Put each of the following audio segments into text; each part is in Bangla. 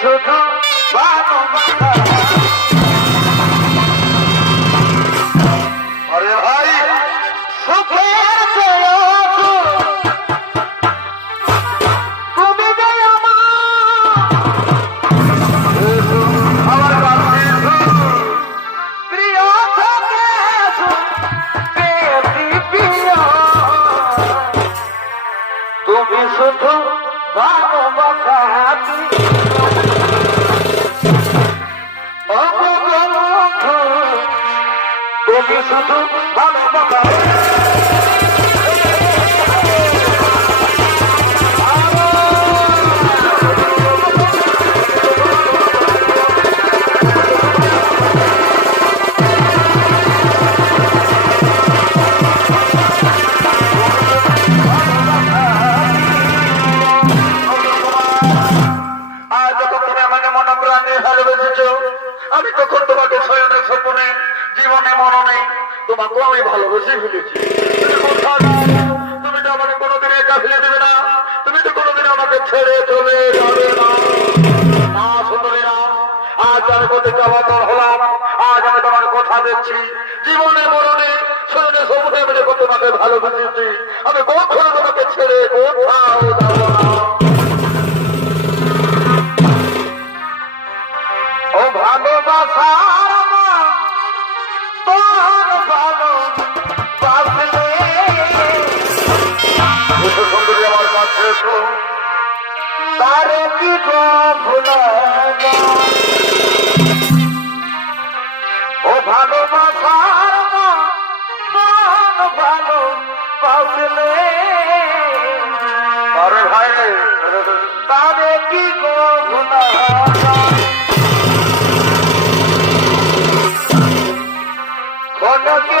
শুধু ভালোবাসা আরে ভাই সুখের তুমি শুধু ভালোবাসা শুধু ভালোবাসা আমি তখন তোমাকে শয়নে স্বপ্নে জীবনে মরণে তোমাকে আমি ভালোবেসে ফেলেছি। তুমি তো আমাকে কোনোদিন একা ফেলে দেবে না। তুমি তো কোনোদিন আমাকে ছেড়ে চলে যাবে না। আজ আমি জবাবর হলাম, আজ আমি তোমার কথা দিচ্ছি। জীবনে মরণে স্বপ্নে আমি যখন তোমাকে আমি কখনো তোমাকে ছেড়ে কোথাও যাব না। এসো। তারে কি গো ভুলা? ও ভালোবাসার মা, তোর ভালো বাসলে। আরে ভাই তারে কি গো ভুলা যায়? খনকে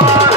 Oh!